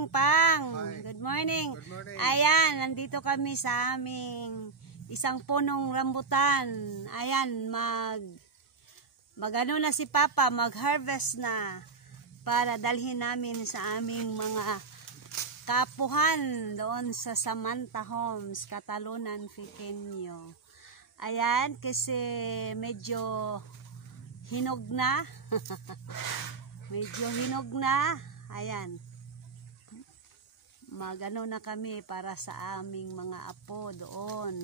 morning, Pang. Hi. Good morning. Good morning. Ayan, nandito kami sa aming isang punong rambutan. Ayan, magano na si Papa, mag-harvest na para dalhin namin sa aming mga kapuhan doon sa Samantha Homes, Catalunan, Pequeño. Ayan, kasi medyo hinog na. Medyo hinog na. Ayan. Magano na kami para sa aming mga apo doon.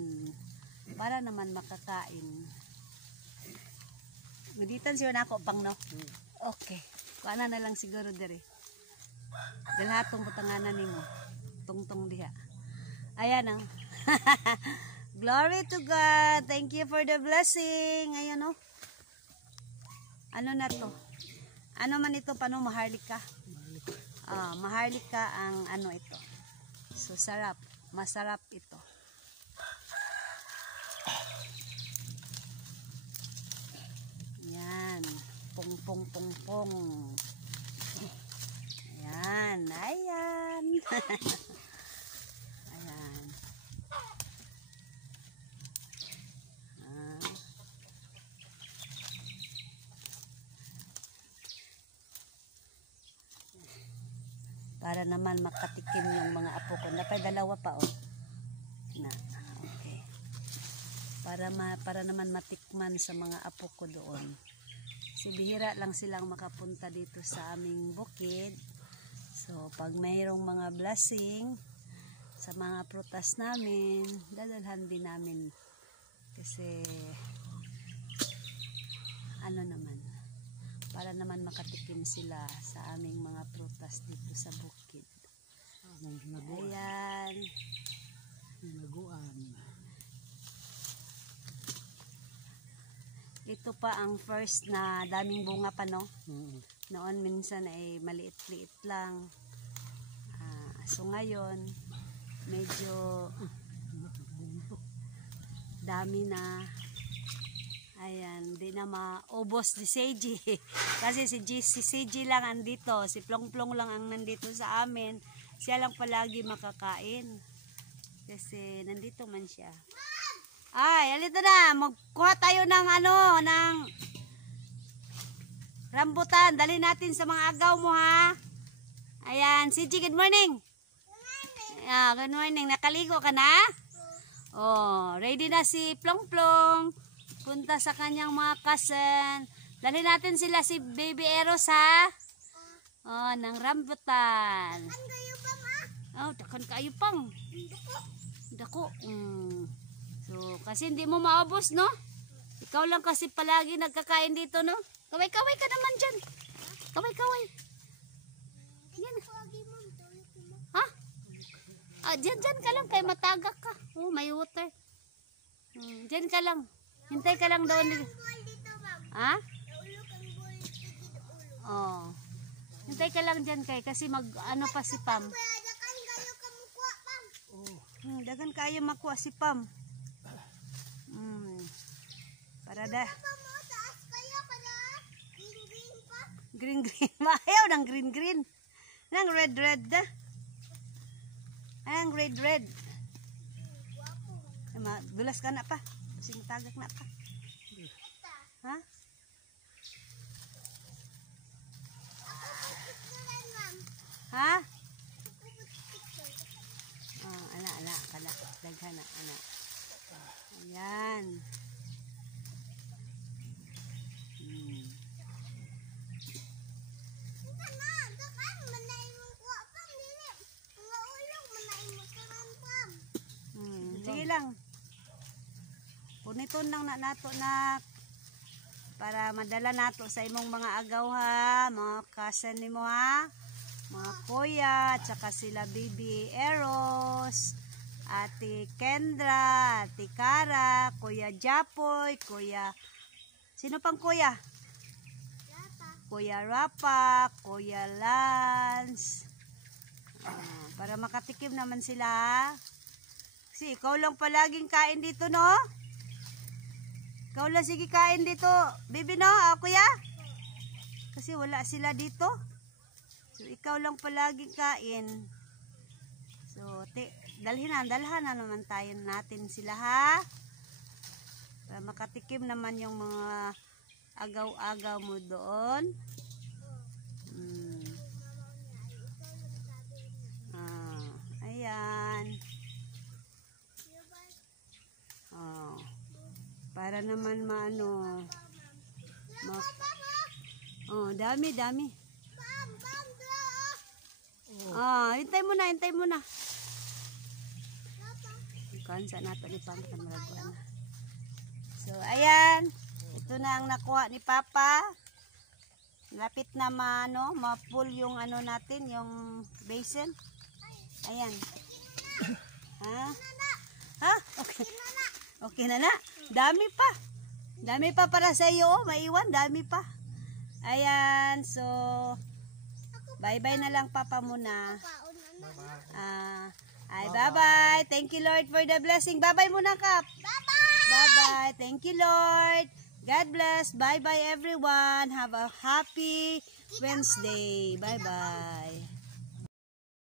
Para naman makakain. Guditan siya na ako pang no? Okay. Kuana na lang siguro diri. Dalhatong butanganan nimo. Tungtong diha. Ayan oh. Glory to God. Thank you for the blessing. Ayan oh. Ano na to? Ano man ito? Paano maharlika? Maharlika ang ano ito. So sarap. Masarap ito. Yan. Pong pong pong pong. Ayan. Ayan. Ayan. Para naman makatikim yung mga apo ko. Napay dalawa pa oh. Na. Okay. Para naman matikman sa mga apo ko doon. Kasi bihira lang silang makapunta dito sa aming bukid. So pag mayroong mga blessing sa mga prutas namin, dadalhan din namin. Kasi ano naman, para naman makatikim sila sa aming mga prutas dito sa bukid. Ayan. Hinaguan. Ito pa ang first na daming bunga pa no. Noon minsan ay maliit-liit lang. So ngayon medyo dami na. Ayan, di na maubos si CJ. Kasi si CJ lang andito, si Plong-Plong lang ang nandito sa amin. Siya lang palagi makakain. Kasi nandito man siya. Ay, alito na, magkuha tayo ng ano, ng rambutan. Dali natin sa mga agaw mo ha. Ayan, CJ, good morning. Good morning. Nakaligo ka na? Oh, ready na si Plong-Plong. Punta sa kanyang mga cousin. Dali natin sila si Baby Eros ha. Oh, ng rambutan. Oh, dakan kayo pang. Dako. So, kasi hindi mo maubos, no? Ikaw lang kasi palagi nagkakain dito, no? Kaway-kaway ka naman dyan. Kaway-kaway. Yan. Ha? Dyan ka lang. Kaya matagak ka. Oh, may water. Dyan ka lang. Hintay ka lang doon. Ha? Oh. Hintay ka lang dyan kay kasi mag ano pa si Pam. Dagan kayo makuha si Pam. Para da. Green. Ayaw ng green. Nang red da. Ang red. Dulas ka na pa. Sing tagak na pa. Ha? Ha? Oh, ala kana daghan na ana. Ayan. Sige lang. Puniton lang na nato na para madala nato sa imong mga agaw ha, mga cousin nimo ha, mga kuya, at saka sila Baby Eros, Ate Kendra, Ate Kara, Kuya Japoy, Kuya, sino pang kuya? Kuya Rapa, Kuya Lance, para makatikim naman sila ha. Kasi ikaw lang palaging kain dito no? Ikaw lang sige kain dito, baby no, kuya? Kasi wala sila dito. So, ikaw lang palagi kain. So, dalhan na naman tayo natin sila ha. Para makatikim naman yung mga agaw-agaw mo doon. Ayan. Para naman maano. Dami. Hintay mo na. Kansa nato ni Pampan Maragwana. So, ayan. Ito na ang nakuha ni Papa. Lapit na ma-full yung ano natin, yung basin. Ayan. Ha? Okay. Okay na. Dami pa para sa iyo. Maiwan. Dami pa. Ayan. So, bye-bye na lang Papa muna. Bye-bye. Thank you Lord for the blessing. Bye-bye muna Kap. Bye-bye. Thank you Lord. God bless. Bye-bye everyone. Have a happy Wednesday. Bye-bye.